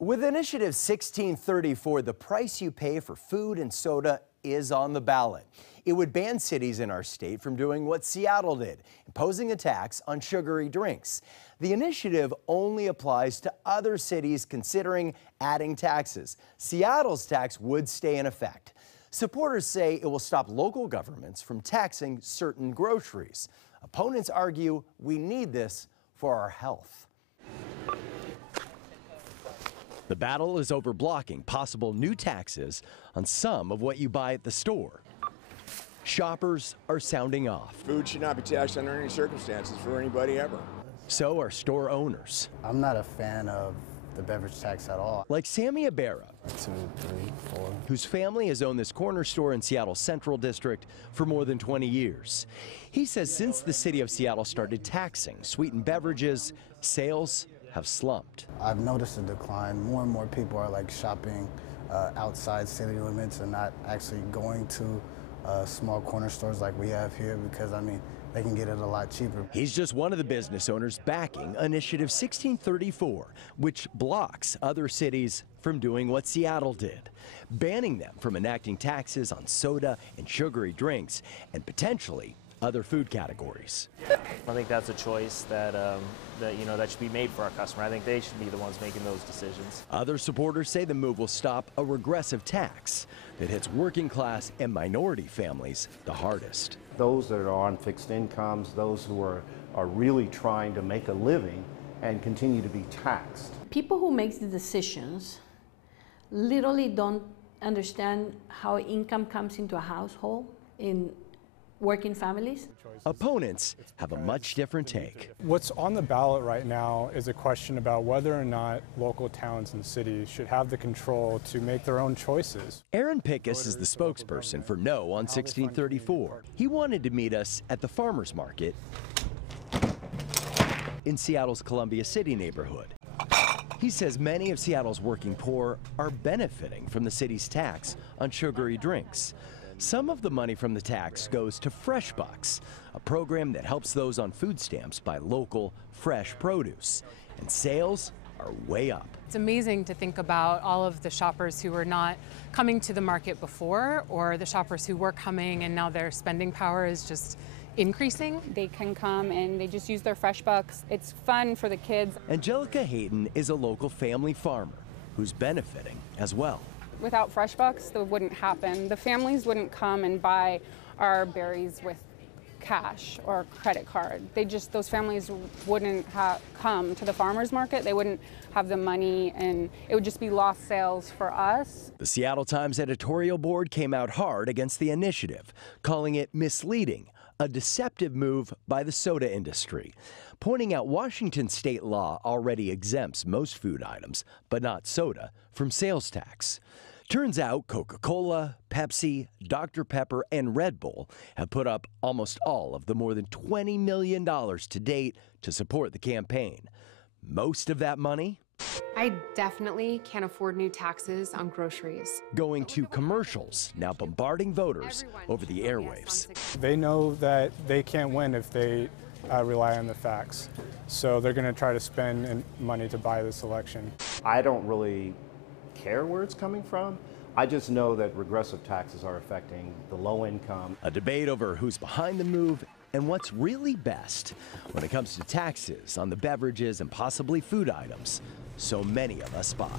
With Initiative 1634, the price you pay for food and soda is on the ballot. It would ban cities in our state from doing what Seattle did, imposing a tax on sugary drinks. The initiative only applies to other cities considering adding taxes. Seattle's tax would stay in effect. Supporters say it will stop local governments from taxing certain groceries. Opponents argue we need this for our health. The battle is over blocking possible new taxes on some of what you buy at the store. Shoppers are sounding off. Food should not be taxed under any circumstances for anybody ever. So are store owners. I'm not a fan of the beverage tax at all. Like Sammy Ibarra, 2, 3, 4. whose family has owned this corner store in Seattle's Central District for more than 20 years. He says since the city of Seattle started taxing sweetened beverages, sales have slumped. I've noticed a decline. More and more people are like shopping outside city limits and not actually going to small corner stores like we have here because, I mean, they can get it a lot cheaper. He's just one of the business owners backing Initiative 1634, which blocks other cities from doing what Seattle did, banning them from enacting taxes on soda and sugary drinks and potentially other food categories. I think that's a choice that should be made for our customer. I think they should be the ones making those decisions. Other supporters say the move will stop a regressive tax that hits working class and minority families the hardest. Those that are on fixed incomes, those who are really trying to make a living and continue to be taxed. People who make the decisions literally don't understand how income comes into a household in working families. Opponents have a much different take. What's on the ballot right now is a question about whether or not local towns and cities should have the control to make their own choices. Aaron Pickus is the spokesperson for No on 1634. He wanted to meet us at the farmers market in Seattle's Columbia City neighborhood. He says many of Seattle's working poor are benefiting from the city's tax on sugary drinks. Some of the money from the tax goes to Fresh Bucks, a program that helps those on food stamps buy local, fresh produce. And sales are way up. It's amazing to think about all of the shoppers who were not coming to the market before, or the shoppers who were coming and now their spending power is just increasing. They can come and they just use their Fresh Bucks. It's fun for the kids. Angelica Hayden is a local family farmer who's benefiting as well. Without Fresh Bucks, that wouldn't happen. The families wouldn't come and buy our berries with cash or credit card. Those families wouldn't come to the farmers market. They wouldn't have the money, and it would just be lost sales for us. The Seattle Times editorial board came out hard against the initiative, calling it misleading, a deceptive move by the soda industry, pointing out Washington state law already exempts most food items, but not soda, from sales tax. Turns out Coca-Cola, Pepsi, Dr. Pepper, and Red Bull have put up almost all of the more than $20 million to date to support the campaign. Most of that money I definitely can't afford new taxes on groceries. going to commercials, now bombarding voters over the airwaves. They know that they can't win if they rely on the facts. So they're going to try to spend money to buy this election. I don't really care where it's coming from. I just know that regressive taxes are affecting the low income. A debate over who's behind the move and what's really best when it comes to taxes on the beverages and possibly food items so many of us buy.